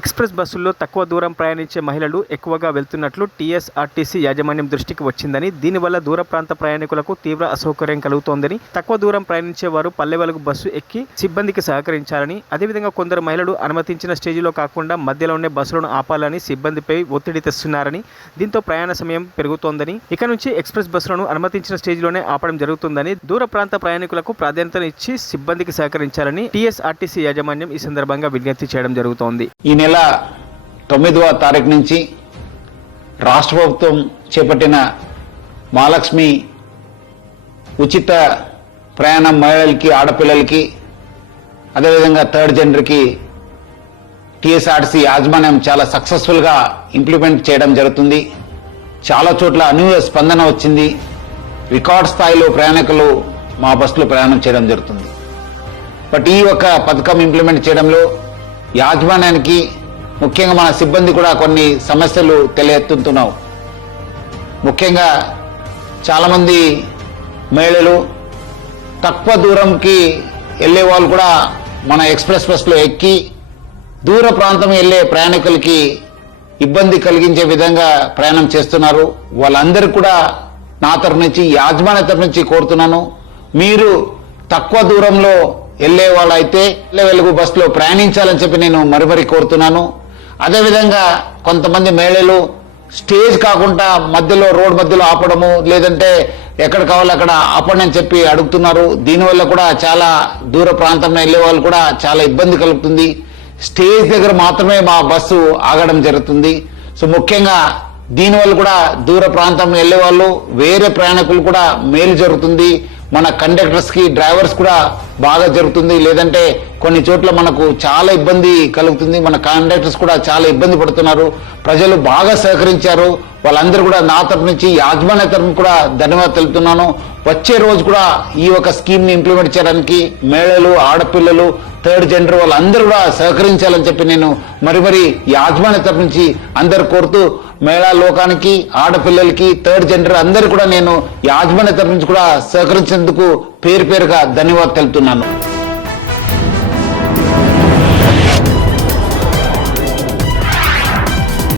Express బస్సుల్లో తక్కువ దూరం ప్రయాణించే మహిళలు ఎక్కువగా వెళ్తున్నట్లు టీఎస్ఆర్టీసీ యాజమాన్యం దృష్టికి వచ్చిందని, దీనివల్ల దూర ప్రాంత ప్రయాణికులకు తీవ్ర అసౌకర్యం కలుగుతోందని, తక్కువ దూరం ప్రయాణించే వారు పల్లె వెలుగు బస్సు ఎక్కి సిబ్బందికి సహకరించాలని, అదేవిధంగా కొందరు మహిళలు అనుమతించిన స్టేజిలో కాకుండా మధ్యలోనే బస్సులను ఆపాలని సిబ్బందిపై ఒత్తిడి తెస్తున్నారని, దీంతో ప్రయాణ సమయం పెరుగుతోందని, ఇక నుంచి ఎక్స్ప్రెస్ బస్సులను అనుమతించిన స్టేజిలోనే ఆపడం జరుగుతుందని, దూర ప్రాంత ప్రయాణికులకు ప్రాధాన్యతనిచ్చి సిబ్బందికి సహకరించాలని టీఎస్ఆర్టీసీ యాజమాన్యం ఈ సందర్భంగా విజ్ఞప్తి చేయడం జరుగుతోంది. ఈ నెల 9వ తారీఖు నుంచి రాష్ట్ర ప్రభుత్వం చేపట్టిన మహాలక్ష్మి ఉచిత ప్రయాణం మహిళలకి, ఆడపిల్లలకి, అదేవిధంగా థర్డ్ జెండర్కి టీఎస్ఆర్టీసీ యాజమాన్యం చాలా సక్సెస్ఫుల్గా ఇంప్లిమెంట్ చేయడం జరుగుతుంది. చాలా చోట్ల అనూహ్య స్పందన వచ్చింది. రికార్డ్ స్థాయిలో ప్రయాణికులు మా బస్సులో ప్రయాణం చేయడం జరుగుతుంది. బట్ ఈ ఒక పథకం ఇంప్లిమెంట్ చేయడంలో యాజమాన్యానికి, ముఖ్యంగా మన సిబ్బంది కూడా కొన్ని సమస్యలు తెలియెత్తుతున్నావు. ముఖ్యంగా చాలామంది మహిళలు తక్కువ దూరంకి వెళ్ళే వాళ్ళు కూడా మన ఎక్స్ప్రెస్ బస్సులో ఎక్కి దూర ప్రాంతం వెళ్ళే ప్రయాణికులకి ఇబ్బంది కలిగించే విధంగా ప్రయాణం చేస్తున్నారు. వాళ్ళందరూ కూడా నా తరఫు నుంచి, యాజమాన్య తరఫు నుంచి కోరుతున్నాను, మీరు తక్కువ దూరంలో వెళ్ళే వాళ్ళైతే పల్లె వెలుగు బస్సులో ప్రయాణించాలని చెప్పి నేను మరీ కోరుతున్నాను. అదేవిధంగా కొంతమంది మహిళలు స్టేజ్ కాకుండా మధ్యలో, రోడ్ మధ్యలో ఆపడము, లేదంటే ఎక్కడ కావాలో అక్కడ ఆపండి అని చెప్పి అడుగుతున్నారు. దీనివల్ల కూడా చాలా దూర ప్రాంతంలో వెళ్ళే వాళ్ళు కూడా చాలా ఇబ్బంది కలుగుతుంది. స్టేజ్ దగ్గర మాత్రమే మా బస్సు ఆగడం జరుగుతుంది. సో ముఖ్యంగా దీనివల్ల కూడా దూర ప్రాంతం వెళ్ళే వాళ్ళు, వేరే ప్రయాణికులు కూడా మేలు జరుగుతుంది. మన కండక్టర్స్ కి, డ్రైవర్స్ కూడా బాగా జరుగుతుంది. లేదంటే కొన్ని చోట్ల మనకు చాలా ఇబ్బంది కలుగుతుంది. మన కండక్టర్స్ కూడా చాలా ఇబ్బంది పడుతున్నారు. ప్రజలు బాగా సహకరించారు. వాళ్ళందరూ కూడా నా తరపు నుంచి, యాజమాన్య తరపు కూడా ధన్యవాదాలు తెలుపుతున్నాను. వచ్చే రోజు కూడా ఈ ఒక స్కీమ్ ని ఇంప్లిమెంట్ చేయడానికి మహిళలు, ఆడపిల్లలు, థర్డ్ జెండర్ వాళ్ళందరూ కూడా సహకరించాలని చెప్పి నేను మరీ యాజమాన్య తరపు నుంచి అందరు కోరుతూ, మహిళా లోకానికి, ఆడపిల్లలకి, థర్డ్ జెండర్ అందరూ కూడా నేను యాజమాన్య తరపు నుంచి కూడా సహకరించేందుకు పేరుగా ధన్యవాదాలు తెలుపుతున్నాను.